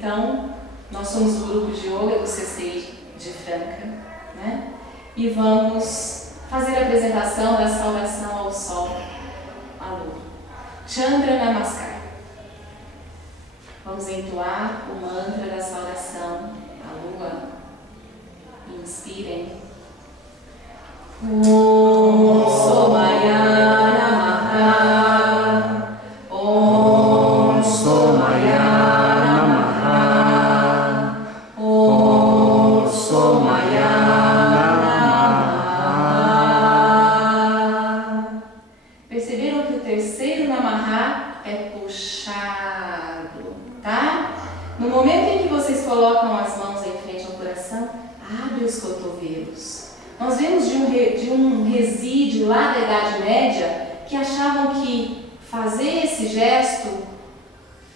Então, nós somos o grupo de yoga do CCI de Franca, né? E vamos fazer a apresentação da saudação ao Sol, à Lua. Chandra Namaskar. Vamos entoar o mantra da saudação à Lua. Inspirem. Om Somaya Namaha. Om Somaya Namaha. Om Somaya Namaha. Perceberam que o terceiro Namaha é puxado, tá? No momento em que vocês colocam as mãos em frente ao coração, abre os cotovelos. Nós vemos de um resíduo lá da Idade Média que achavam que fazer esse gesto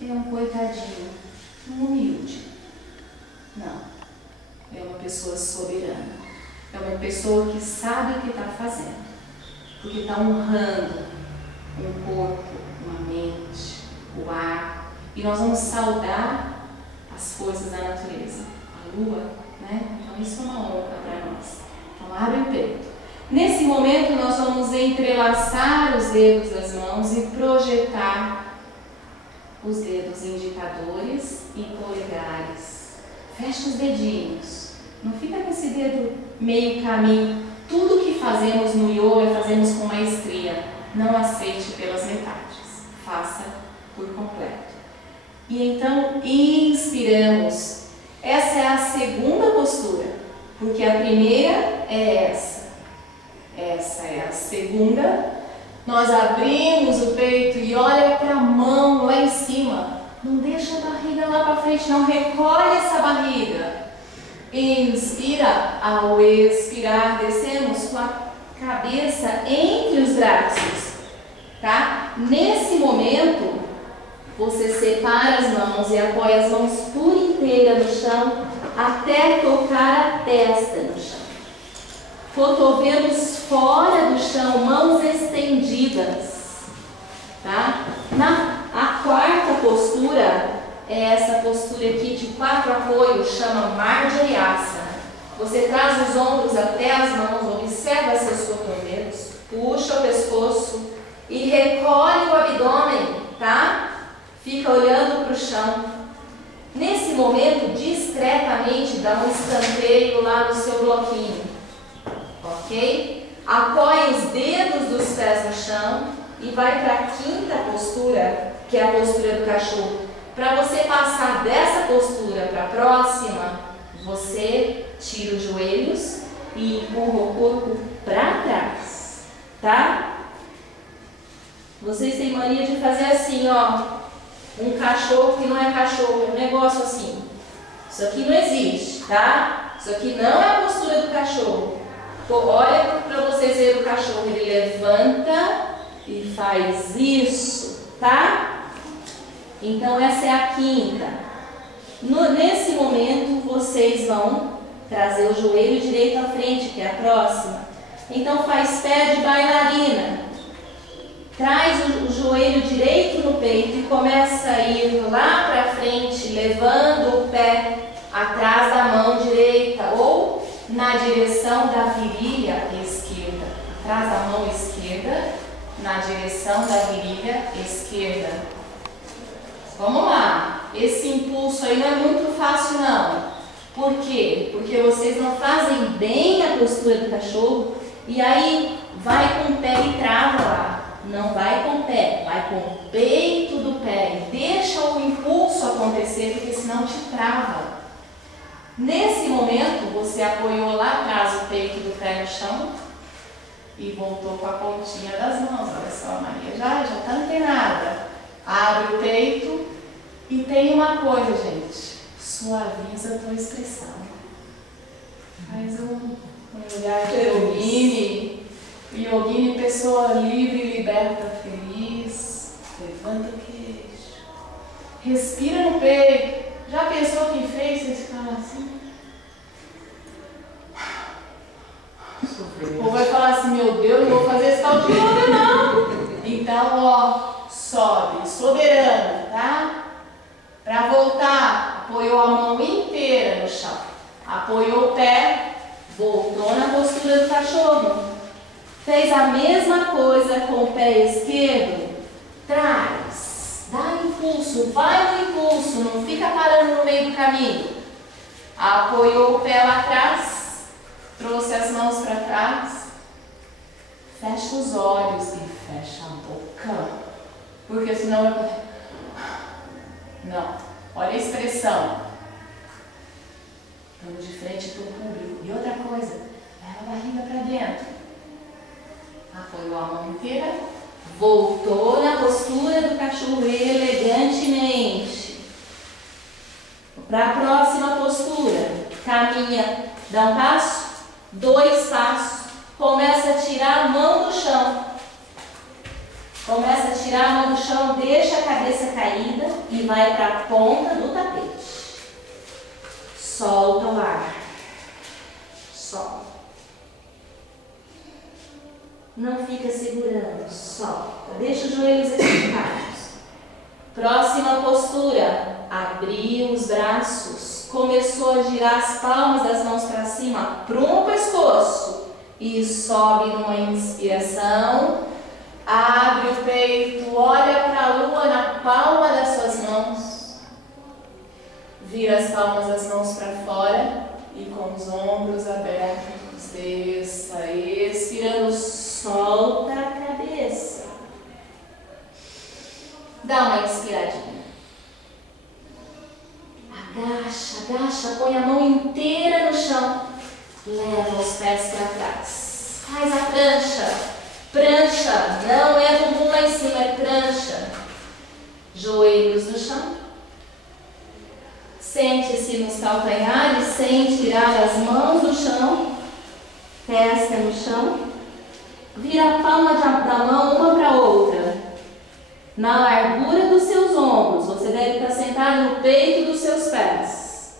é um coitadinho, um humilde. Não. É uma pessoa soberana. É uma pessoa que sabe o que está fazendo. Porque está honrando um corpo, uma mente, o ar. E nós vamos saudar as forças da natureza. A lua, né? Então isso é uma honra para nós. Então abre o peito. Nesse momento nós vamos entrelaçar os dedos das mãos e projetar os dedos indicadores e polegares. Fecha os dedinhos. Não fica com esse dedo meio caminho. Tudo que fazemos no yoga fazemos com maestria. Não aceite pelas metades. Faça por completo. E então inspiramos. Essa é a segunda postura, porque a primeira é essa. Essa é a segunda. Nós abrimos o peito e olha para a mão lá em cima. Não deixa a barriga lá para frente, não. Recolhe essa barriga. Inspira. Ao expirar, descemos com a cabeça entre os braços. Tá? Nesse momento, você separa as mãos e apoia as mãos por inteira no chão até tocar a testa no chão. Cotovelos fora do chão, mãos estendidas. Tá? A quarta postura é essa postura aqui de 4 apoios, chama Marjariasana. Você traz os ombros até as mãos, observa seus cotovelos, puxa o pescoço e recolhe o abdômen, tá? Fica olhando para o chão. Nesse momento, discretamente, dá um escanteio lá no seu bloquinho. Ok? Apoie os dedos dos pés no chão e vai para a quinta postura, que é a postura do cachorro. Para você passar dessa postura para a próxima, você tira os joelhos e empurra o corpo para trás. Tá? Vocês têm mania de fazer assim, ó. Um cachorro que não é cachorro, um negócio assim. Isso aqui não existe, tá? Isso aqui não é a postura do cachorro. Olha para vocês verem o cachorro. Ele levanta e faz isso, tá? Então essa é a quinta. Nesse momento vocês vão trazer o joelho direito à frente, que é a próxima. Então faz pé de bailarina. Traz o joelho direito no peito e começa a ir lá para frente, levando o pé atrás da mão direita ou na direção da virilha esquerda. Atrás da mão esquerda, na direção da virilha esquerda. Vamos lá. Esse impulso aí não é muito fácil não. Por quê? Porque vocês não fazem bem a postura do cachorro e aí vai com o pé e trava lá. Não vai com o pé, vai com o peito do pé. E deixa o impulso acontecer, porque senão te trava. Nesse momento, você apoiou lá atrás o peito do pé no chão e voltou com a pontinha das mãos. Olha só, a Maria já está antenada. Abre o peito e tem uma coisa, gente. Suaviza a tua expressão. Faz um olhar de yogini. Yogini, pessoa livre, liberta, feliz. Levanta o queixo. Respira no peito. Já pensou quem fez? Vocês ficaram assim? Ou vai falar assim, meu Deus, não vou fazer esse tal de yoga não. Então, ó, sobe, soberano, tá? Para voltar, apoiou a mão inteira no chão, apoiou o pé, voltou na postura do cachorro. Fez a mesma coisa com o pé esquerdo, traz, dá impulso, vai no impulso, não fica parando no meio do caminho. Apoiou o pé lá atrás, trouxe as mãos para trás, fecha os olhos e fecha a boca, porque senão eu... Não, olha a expressão. Estamos de frente para o público. E outra coisa, leva a barriga para dentro. Apoiou a mão inteira, voltou na postura do cachorro elegantemente. Para a próxima postura, caminha, dá um passo, 2 passos, começa a tirar a mão do chão. Começa a tirar a mão do chão, deixa a cabeça caída e vai para a ponta do tapete. Solta o ar. Solta. Não fica segurando, solta. Deixa os joelhos esticados. Próxima postura. Abriu os braços. Começou a girar as palmas das mãos para cima, prumo o pescoço. E sobe numa inspiração. Abre o peito, olha para a lua na palma das suas mãos. Vira as palmas das mãos para fora e com os ombros abertos, desça, expirando, solta a cabeça. Dá uma inspiradinha. Agacha, agacha, põe a mão inteira no chão. Leva os pés para trás. Faz a prancha. Prancha, não é bumbum lá em cima, é prancha. Joelhos no chão. Sente-se nos calcanhares sem tirar as mãos do chão. Testa no chão. Vira a palma da mão uma para outra. Na largura dos seus ombros. Você deve estar sentado no peito dos seus pés.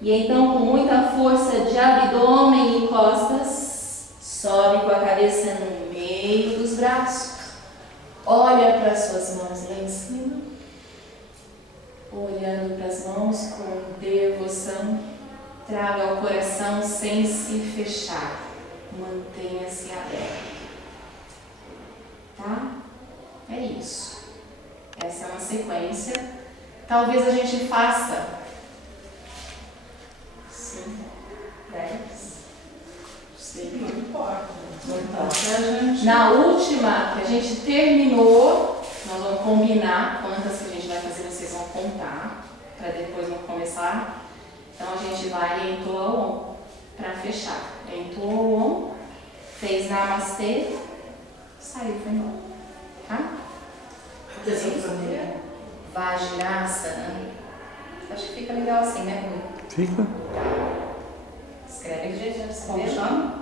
E então, com muita força de abdômen e costas, sobe com a cabeça no meio dos braços. Olha para as suas mãos lá em cima. Olhando para as mãos com devoção. Traga o coração sem se fechar. Mantenha-se aberto. Tá? É isso. Essa é uma sequência. Talvez a gente faça 5, 10. Não importa. Na última que a gente terminou, nós vamos combinar quantas que a gente vai fazer, vocês vão contar, para depois não começar. Então a gente vai e entoa o Om para fechar. Entoa o Om, fez Namastê, saiu, foi embora. Tá? Vajrasana. Acho que fica legal assim, né, Rui? Fica. Escreve de jeito. Como chama?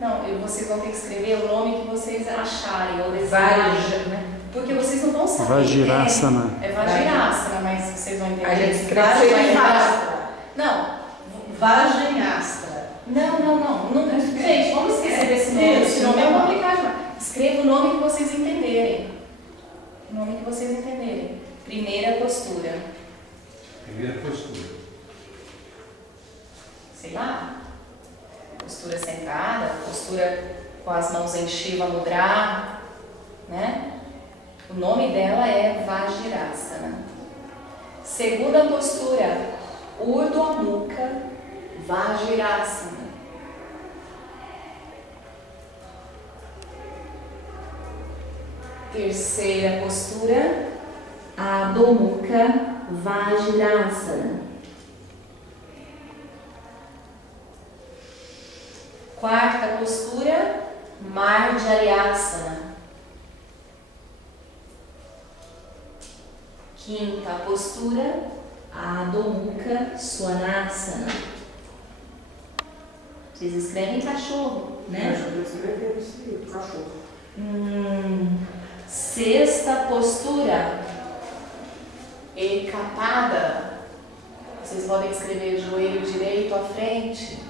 Não, vocês vão ter que escrever o nome que vocês acharem, ou desejarem. Porque vocês não vão saber. Vajrasana. É Vajrasana, mas vocês vão entender. A gente escreve Vajrasana. Não. Vajrasana. Não. Gente, vamos esquecer desse nome. Esse nome é complicado demais. Escreva o nome que vocês entenderem. O nome que vocês entenderem. Primeira postura. Primeira postura. Sei lá. Postura sentada, postura com as mãos em Shiva Mudra, né? O nome dela é Vajrasana. Segunda postura, Urdhva Mukha Vajrasana. Terceira postura, Adho Mukha Vajrasana. Quarta postura, Marjaryasana. Quinta postura, Adho Mukha Svanasana. Vocês escrevem cachorro, né? Cachorro. Sexta postura, Ekapada. Vocês podem escrever joelho direito à frente.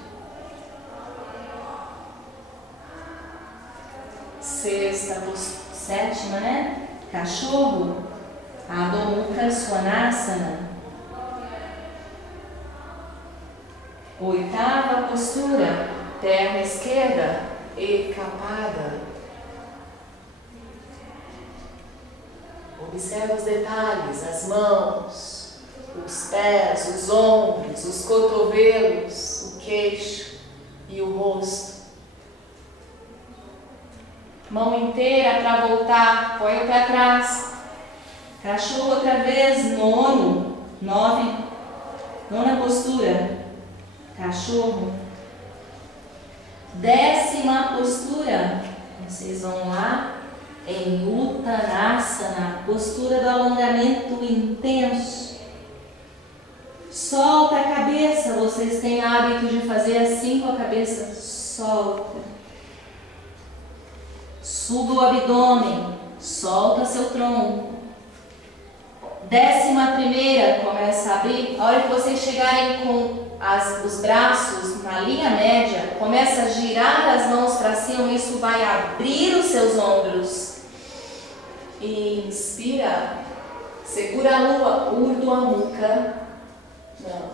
Sétima, né? Cachorro, Adho Mukha Svanasana. Oitava postura, perna esquerda escapada. Observe os detalhes, as mãos, os pés, os ombros, os cotovelos, o queixo e o rosto. Mão inteira para voltar, põe para trás. Cachorro outra vez, nona postura. Cachorro. 10ª postura. Vocês vão lá em Uttanasana, postura do alongamento intenso. Solta a cabeça. Vocês têm hábito de fazer assim com a cabeça. Solta. Suba o abdômen. Solta seu tronco. 11ª, começa a abrir. A hora que vocês chegarem com os braços na linha média, começa a girar as mãos para cima. Isso vai abrir os seus ombros. Inspira. Segura a lua. Urdhva Mukha.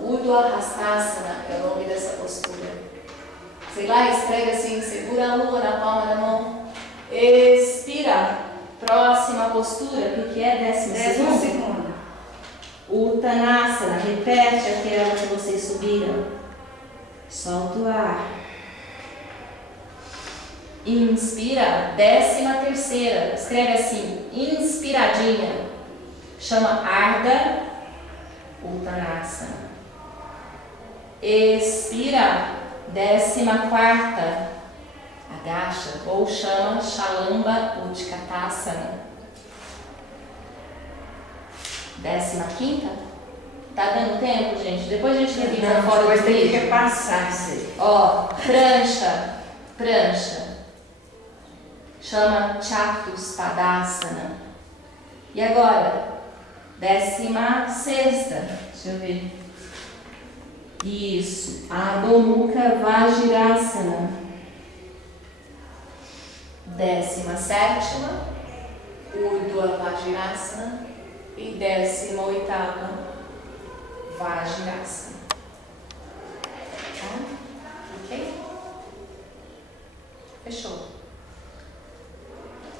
Urdhva Hastasana é o nome dessa postura. Sei lá, escreve assim. Segura a lua na palma da mão. Expira. Próxima postura, o que é 12ª? Uttanasana, repete aquela que vocês subiram. Solta o ar. Inspira, 13ª, escreve assim, inspiradinha. Chama Ardha Uttanasana. Expira, 14ª. Agacha, ou chama Shalamba Utkatasana. 15ª? Tá dando tempo, gente? Depois a gente revisa fora do vídeo. Tem que repassar isso aí. Ó, prancha. Chama Chatuspadasana. E agora? 16ª. Deixa eu ver. Isso. Adho Mukha Vajrasana. 17ª, Urdhva Vajrasana. E 18ª, Vajrasana. Tá? Ok? Fechou.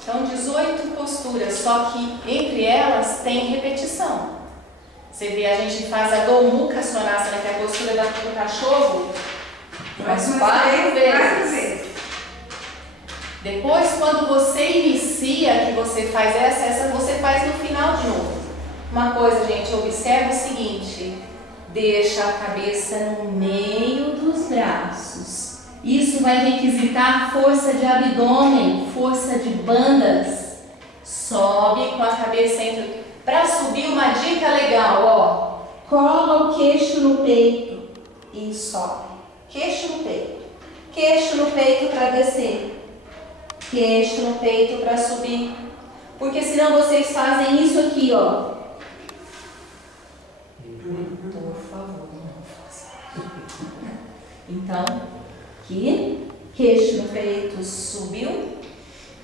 Então, 18 posturas, só que entre elas tem repetição. Você vê, a gente faz a Adho Mukha Svanasana, que é a postura do cachorro, faz 4 vezes. Depois, quando você inicia, que você faz essa você faz no final de novo. Uma coisa, gente, observa o seguinte: deixa a cabeça no meio dos braços. Isso vai requisitar força de abdômen, força de bandas. Sobe com a cabeça entre. Para subir, uma dica legal, ó. Cola o queixo no peito e sobe. Queixo no peito. Queixo no peito para descer. Queixo no peito para subir. Porque senão vocês fazem isso aqui, ó. Por favor, não faça. Então, aqui, queixo no peito, subiu,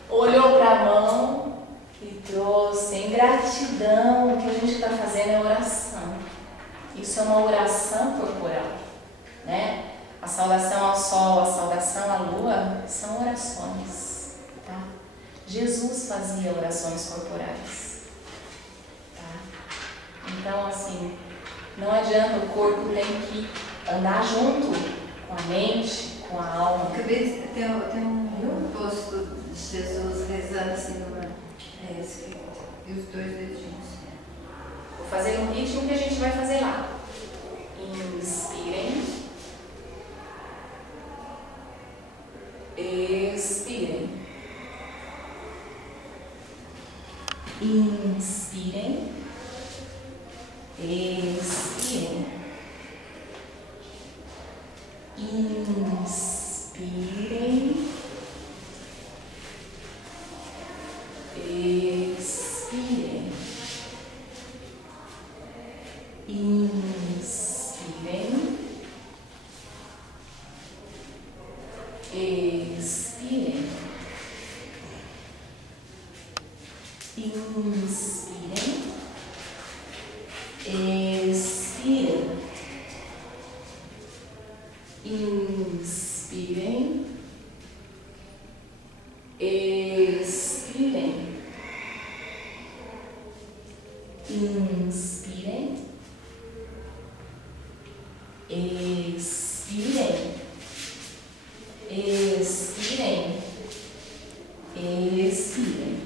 olhou para a mão e trouxe em gratidão. O que a gente está fazendo é oração. Isso é uma oração corporal, né? A saudação ao sol, a saudação à lua são orações, tá? Jesus fazia orações corporais, tá? Então, assim, não adianta, o corpo tem que andar junto com a mente, com a alma. Acabei de ter um posto de Jesus rezando assim numa escrita, e os 2 dedinhos. Vou fazer um ritmo que a gente vai fazer lá. Inspirem. Expirem. Inspirem. Expirem. Inspirem. Expirem. Inspirem. Expirem. Inspirem. Expirem. Inspirem. Expirem. Expirem. Expirem.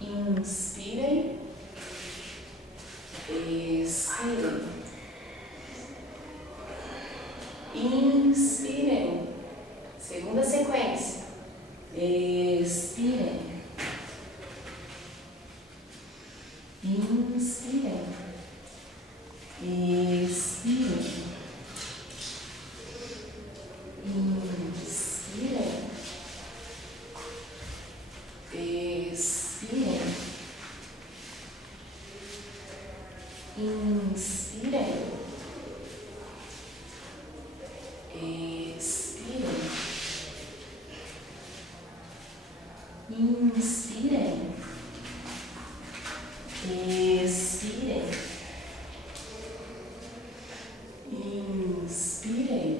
Inspirem. Expirem. Inspirem. Segunda sequência. Expirem. Inspirem. Expirem. Inspirem. Expirem. Inspirem. Expirem. Inspirem. Expirem. Inspirem.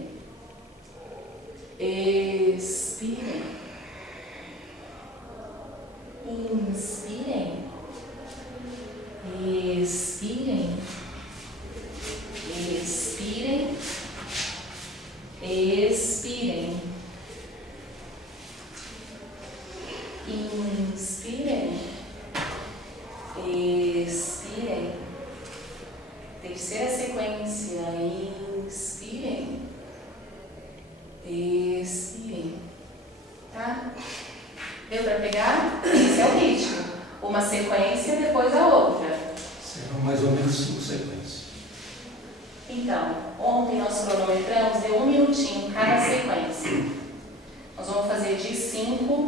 Expirem. Inspirem. Expirem. Expirem. Expirem. Inspirem. Expirem. Terceira sequência. Inspirem. Expirem. Tá? Deu para pegar? Esse é o ritmo. Uma sequência, depois a outra. Serão mais ou menos 5 sequências. Então, ontem nós cronometramos, deu 1 minutinho cada sequência. Nós vamos fazer de 5